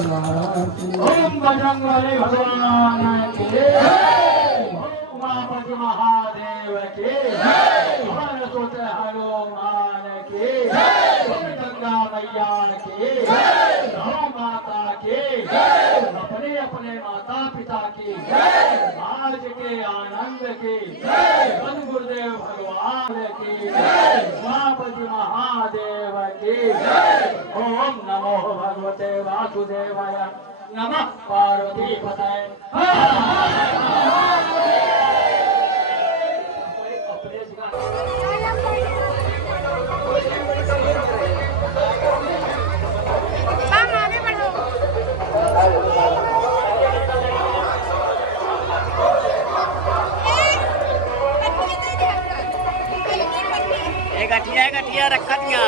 ओम बजरंगबली भगवान की उमापति महादेव की हमारे सोते हनुमान की गंगा मैया की गौ माता की अपने अपने माता पिता की आज के आनंद की गुरुदेव भगवान की उमापति महादेव की ओम नमो भगवते वासुदेवाय नमः पार्वती पतये गठिया रखा दिया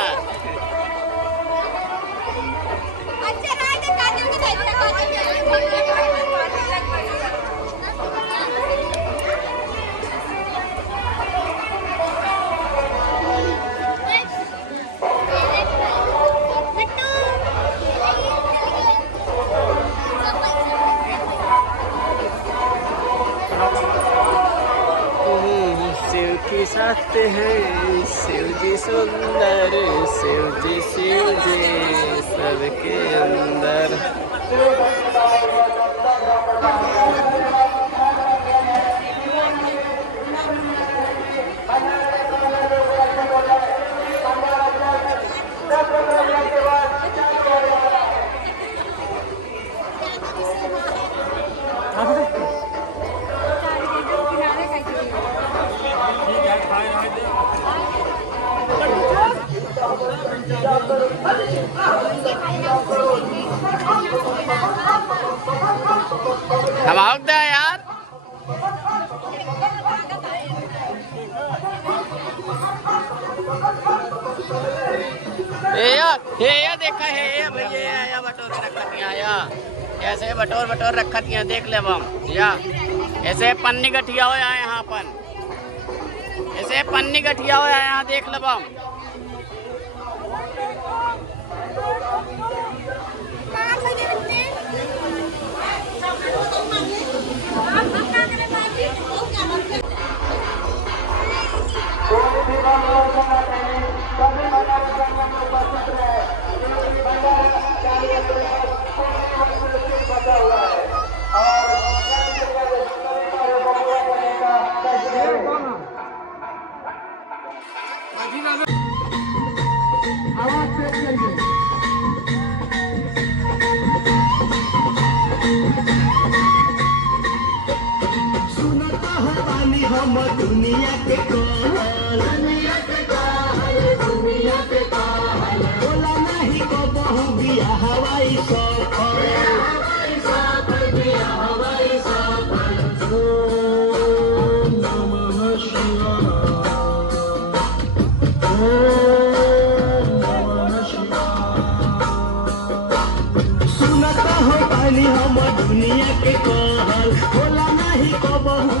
शिव की साथ है शिव जी सुंदर शिव जी सबके अंदर। हम आओ यार ये देखा है भैया आया बटोर रखा दिया आया ऐसे बटोर रखा दिया देख ले हम या ऐसे पन्नी गठिया हो यहाँ पर ऐसे पन्नी गठिया हो यहाँ देख ले हम हम दुनिया के बोला नहीं को बहु बिया हवाई नमः शिवाय सुनता हो पानी हम दुनिया के कहल बोला नहीं को बहु